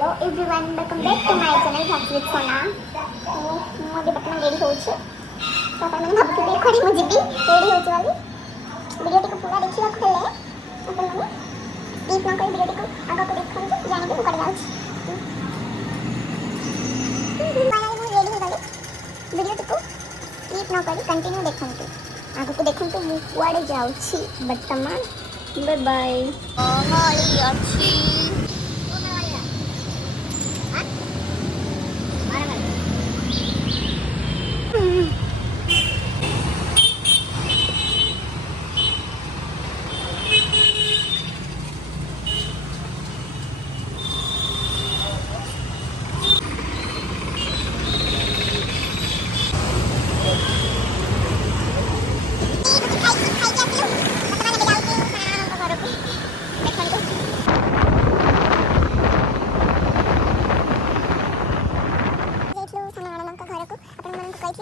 Hello everyone welcome back to my channel fact with Sona. तो मुझे बर्तमान रेडी होउछ तो मैंने भाबुଥିଲି खड़ी मु जीबी रेडी होउछ वाली वीडियो को पूरा देखिबा हेले अपन माने स्किप न कर वीडियो को आगा को देखन जाने को कर जाउछ फाइनली मु रेडी हो गली वीडियो को स्किप न कर कंटिन्यू देखन आगा को देखन तो मु कुआडे जाउछि वर्तमान बाय बाय ओली अछि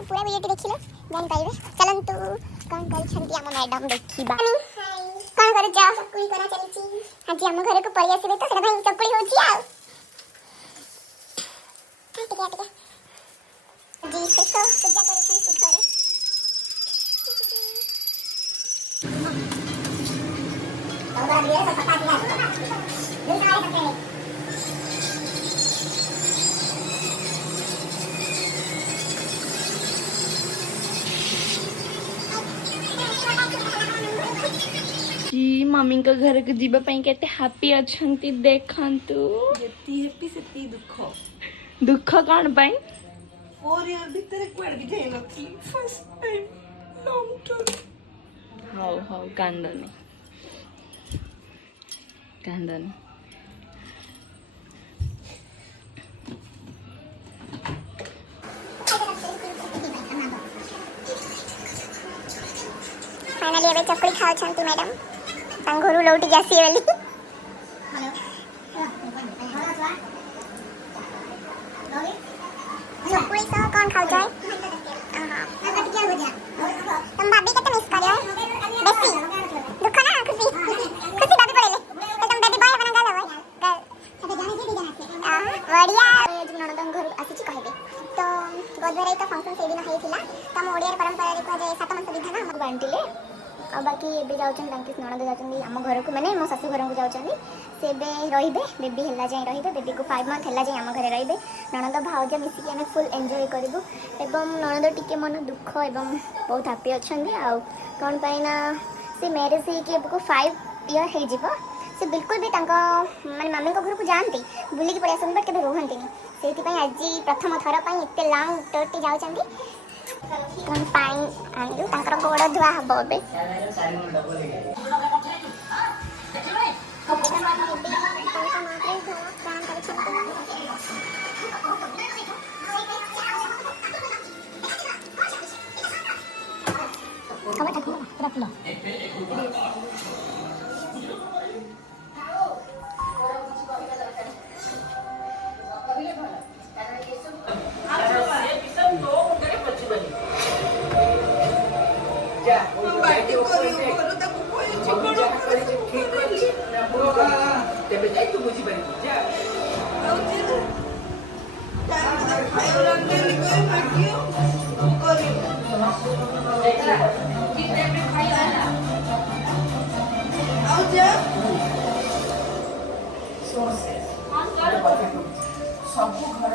पूरा वीडियो देखिले जान पाइबे चलंतु कोन करछंती हम मैडम देखिबा कोन करे जा चकुली करा चलीची हाजी हम घर को परि आसीबे तो सेटा भाई चकुली होची आ ठीक जी से तो पूजा करे छी घरे बाबा दिया से पता दिया नहीं आए सकते जी मम्मी का घर को जीवा पई केते हैप्पी अछंती देखंतु एती हैप्पी सेती दुख दुख कोन पई 4 इयर भीतर क्वेड भी जाई नथली फर्स्ट टाइम लॉन्ग टर्म हाउ कांदनी फाइनली एबे चकुली खाओ छंती मैडम तां घरु लौटी जासी वाली चकुली सो कौन खाओ जाए तुम भाभी के तो मिस करियो बेसी दुख ना खुशी खुशी भाभी पड़ेले तो तुम बेबी बॉय बना गलो बढ़िया जीवन नंदन घर आसी कहबे तो गोदवराई का फंक्शन से दिन हेतिला तम ओडिया परंपरा रे कह जाए 7 मास विधान हम बांटिले आ बाकी एबे जाउछन तांकिस नणद जाउछन हम घर को माने मो सासू घर को जाउछन से बे रहिबे बेबी हल्ला जाय रहिबे बेबी को 5 मंथ हल्ला जाय हम घरे रहिबे नणद भाउज मिसी के हमें फुल एन्जॉय करबो एवं नणद टिके मन दुख एवं बहुत हैप्पी अछन आ कोन पाइना से मैरिज हे के को 5 इयर हे जिवो से बिल्कुल भी तांका माने मम्मी को घर को जानती बुली के पड़ासन बट केबे रोहंती सेति पई आज प्रथम थर पई एते लॉन्ग टर्टी जाउछन कोन पाइन आंगु तांकर गोड़ धुआ हबो बे तेबे जाई तू बुझी पारी जा खायो रंगे लिखो माटियो करी कितने में खाया ना आओ जा सोर्सेस सब घर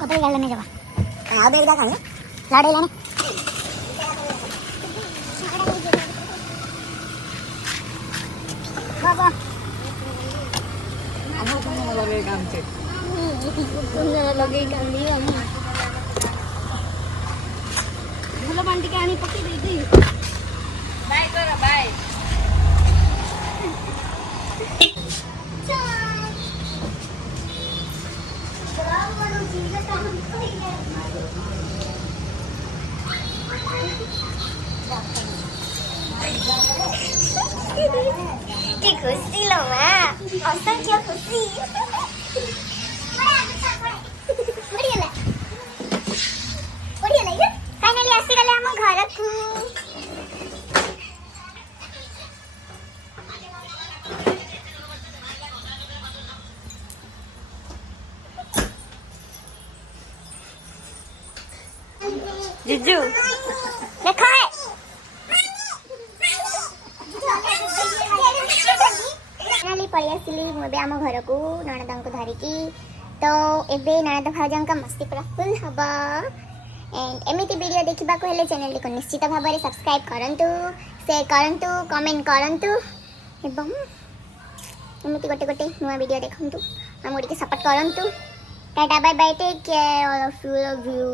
कपड़े गाल में जावा आ दे दा खाने लाडे लाने बाबा हम को लगे काम से सुंदर लगे कांदी हम भलो बांटी के आनी पकी दे दी बाय करो बाय खुशी लो माँ ଅସଂଖ୍ୟ ଖୁସି ଫାଇନାଲି ଆସିଗଲେ ଆମ ଘରକୁ। ଜିଜୁ ଦେଖ ହେ फाइनाली पळी आसिली मु एबे आम घर को नणदंको धरिकी। तो एबे नणद भाउजंका मस्ती पूरा फुल हबा। एंड एमिति वीडियो देखिबा को हेले चैनल को निश्चित भाव में सब्सक्राइब करंतु, शेयर करंतु, कमेंट करंतु एवं एमिति गोटे गोटे नुआ वीडियो देखंतु, हमको सपोर्ट करंतु। Tata bye bye, take care all of you, love you.